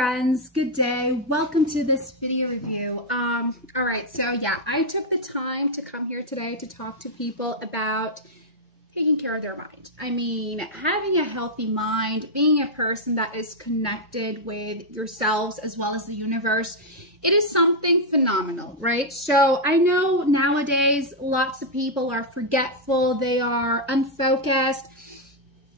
friends, good day. Welcome to this video review. All right, so yeah, I took the time to come here today to talk to people about taking care of their mind. I mean, having a healthy mind, being a person that is connected with yourselves as well as the universe, it is something phenomenal, right? So I know nowadays lots of people are forgetful, they are unfocused,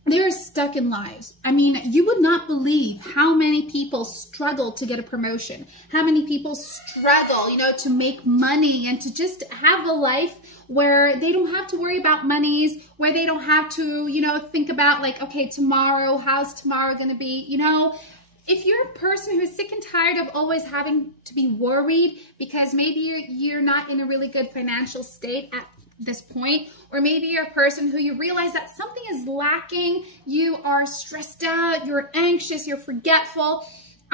they're stuck in lives. I mean, you would not believe how many people struggle to get a promotion, how many people struggle, to make money and to just have a life where they don't have to worry about monies, where they don't have to, think about like, okay, tomorrow, how's tomorrow going to be, If you're a person who's sick and tired of always having to be worried because maybe you're not in a really good financial state at this point, or maybe you're a person who you realize that something is lacking, you are stressed out, you're anxious, you're forgetful,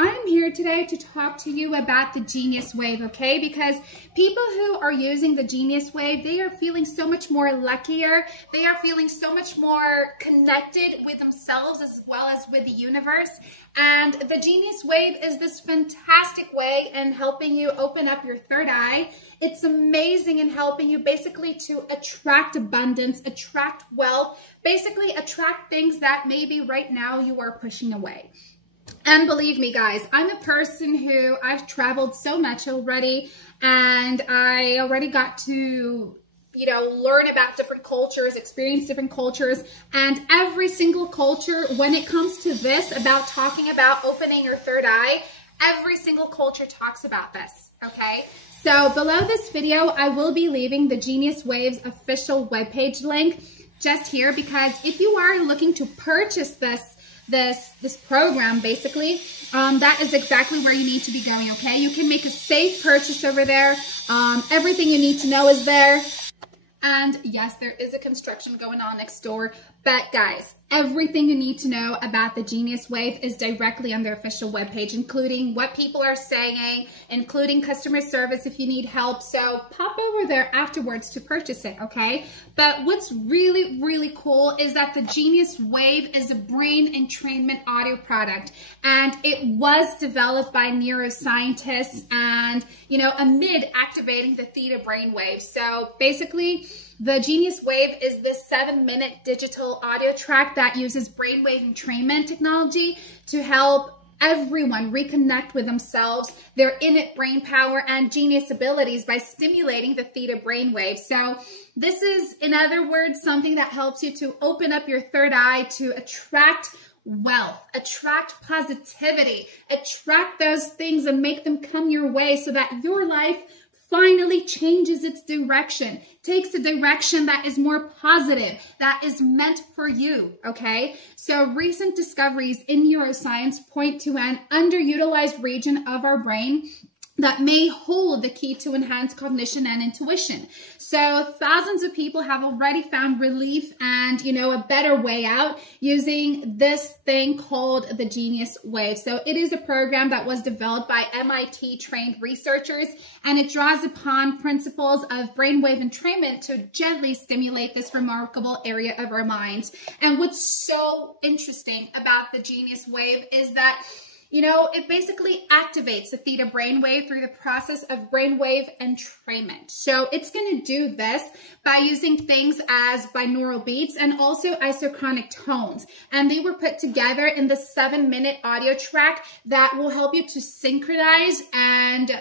I'm here today to talk to you about the Genius Wave, okay? Because people who are using the Genius Wave, they are feeling so much more luckier. They are feeling so much more connected with themselves as well as with the universe. And the Genius Wave is this fantastic way in helping you open up your third eye. It's amazing in helping you basically to attract abundance, attract wealth, basically attract things that maybe right now you are pushing away. And believe me, guys, I'm a person who I've traveled so much already, and I already got to, learn about different cultures, experience different cultures, and every single culture, when it comes to this, about talking about opening your third eye, every single culture talks about this, okay? So below this video, I will be leaving the Genius Wave's official webpage link just here, because if you are looking to purchase this program, basically, that is exactly where you need to be going, okay? You can make a safe purchase over there. Everything you need to know is there. And yes, there is a construction going on next door, but guys, everything you need to know about the Genius Wave is directly on their official webpage, including what people are saying, including customer service if you need help. So pop over there afterwards to purchase it, okay? But what's really, really cool is that the Genius Wave is a brain entrainment audio product, and it was developed by neuroscientists and, amid activating the theta brainwave. So basically, the Genius Wave is this 7-minute digital audio track that uses brainwave entrainment technology to help everyone reconnect with themselves, their innate brain power, and genius abilities by stimulating the theta brainwave. So this is, in other words, something that helps you to open up your third eye to attract wealth, attract positivity, attract those things and make them come your way so that your life finally changes its direction, takes a direction that is more positive, that is meant for you, okay? So recent discoveries in neuroscience point to an underutilized region of our brain that may hold the key to enhanced cognition and intuition. So thousands of people have already found relief and, a better way out using this thing called the Genius Wave. So it is a program that was developed by MIT trained researchers, and it draws upon principles of brainwave entrainment to gently stimulate this remarkable area of our minds. And what's so interesting about the Genius Wave is that it basically activates the theta brainwave through the process of brainwave entrainment. So it's going to do this by using things as binaural beats and also isochronic tones. And they were put together in the 7-minute audio track that will help you to synchronize and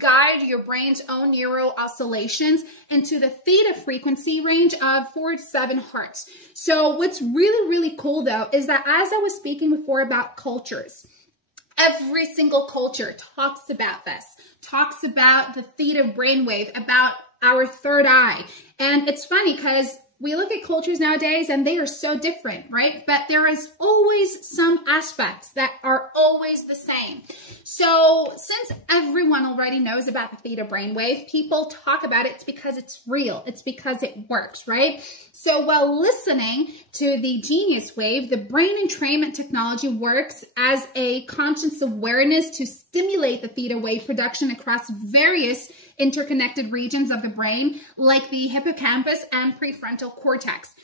guide your brain's own neural oscillations into the theta frequency range of 4 to 7 hertz. So what's really, really cool though is that, as I was speaking before about cultures, every single culture talks about this, talks about the theta brainwave, about our third eye. And it's funny because we look at cultures nowadays and they are so different, right? But there is always some aspects that are always the same. So since everyone already knows about the theta brainwave, people talk about it because it's real. It's because it works, right? So while listening to the Genius Wave, the brain entrainment technology works as a conscious awareness to stimulate the theta wave production across various interconnected regions of the brain, like the hippocampus and prefrontal cortex.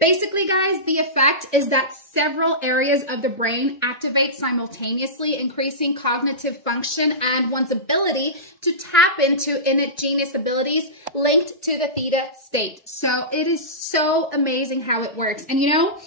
Basically, guys, the effect is that several areas of the brain activate simultaneously, increasing cognitive function and one's ability to tap into innate genius abilities linked to the theta state. So it is so amazing how it works. And you know,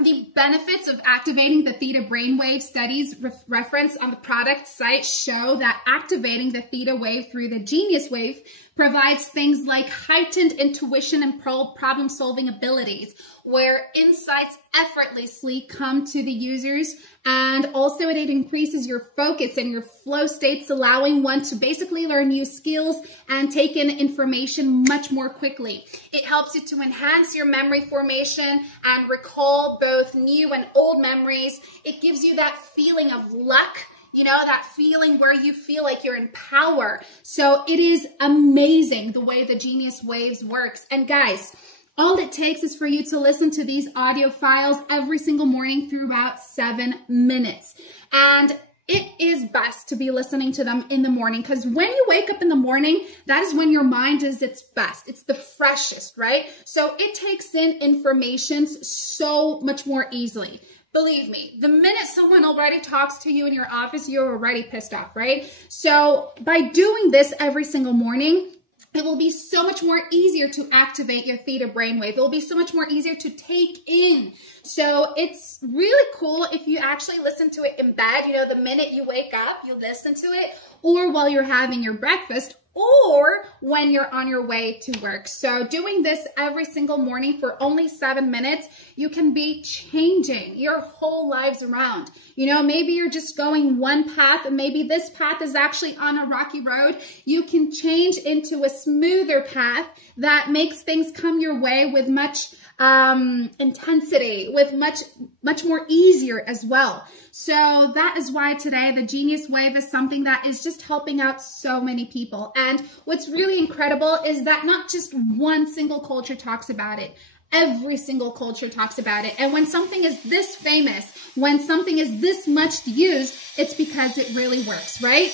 the benefits of activating the theta brainwave studies referenced on the product site show that activating the theta wave through the genius wave provides things like heightened intuition and problem-solving abilities, where insights effortlessly come to the users, and also it increases your focus and your flow states, allowing one to basically learn new skills and take in information much more quickly. It helps you to enhance your memory formation and recall both new and old memories. It gives you that feeling of luck, you know, that feeling where you feel like you're in power. So it is amazing the way the Genius Waves works. And guys, all it takes is for you to listen to these audio files every single morning through about 7 minutes. And it is best to be listening to them in the morning, because when you wake up in the morning, that is when your mind is its best. It's the freshest, right? So it takes in information so much more easily. Believe me, the minute someone already talks to you in your office, you're already pissed off, right? So by doing this every single morning, it will be so much more easier to activate your theta brainwave. It will be so much more easier to take in. So it's really cool if you actually listen to it in bed, you know, the minute you wake up, you listen to it, or while you're having your breakfast, or when you're on your way to work. So doing this every single morning for only 7 minutes, you can be changing your whole lives around. You know, maybe you're just going one path, and maybe this path is actually on a rocky road. You can change into a smoother path that makes things come your way with much intensity, with much more easier as well. So that is why today the Genius Wave is something that is just helping out so many people. And what's really incredible is that not just one single culture talks about it. Every single culture talks about it. And when something is this famous, when something is this much used, it's because it really works, right?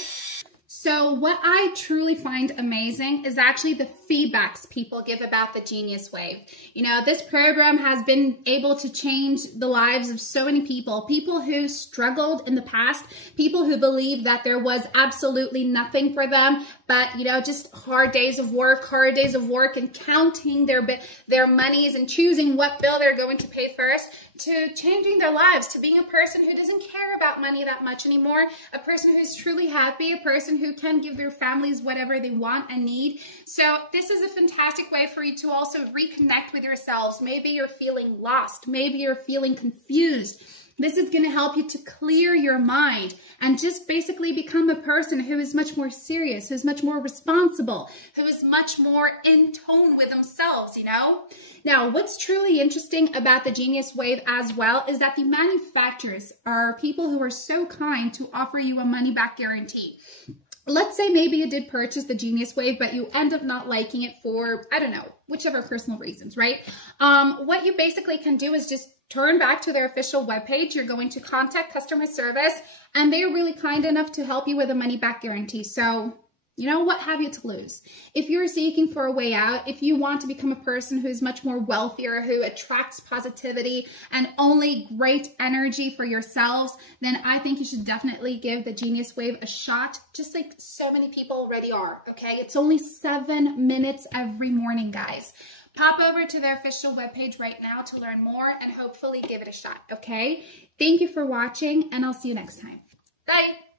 So what I truly find amazing is actually the feedbacks people give about the Genius Wave. You know, this program has been able to change the lives of so many people. People who struggled in the past, people who believed that there was absolutely nothing for them, but, you know, just hard days of work and counting their monies and choosing what bill they're going to pay first, to changing their lives, to being a person who doesn't care about money that much anymore, a person who's truly happy, a person who can give their families whatever they want and need. So this is a fantastic way for you to also reconnect with yourselves. Maybe you're feeling lost. Maybe you're feeling confused. This is going to help you to clear your mind and just basically become a person who is much more serious, who's much more responsible, who is much more in tone with themselves, you know? Now, what's truly interesting about the Genius Wave as well is that the manufacturers are people who are so kind to offer you a money-back guarantee. Let's say maybe you did purchase the Genius Wave, but you end up not liking it for, I don't know, whichever personal reasons, right? What you basically can do is just turn back to their official webpage. You're going to contact customer service, and they're really kind enough to help you with a money-back guarantee. So, you know, what have you to lose? If you're seeking for a way out, if you want to become a person who's much more wealthier, who attracts positivity and only great energy for yourselves, then I think you should definitely give the Genius Wave a shot, just like so many people already are, okay? It's only 7 minutes every morning, guys. Pop over to their official webpage right now to learn more and hopefully give it a shot, okay? Thank you for watching, and I'll see you next time. Bye!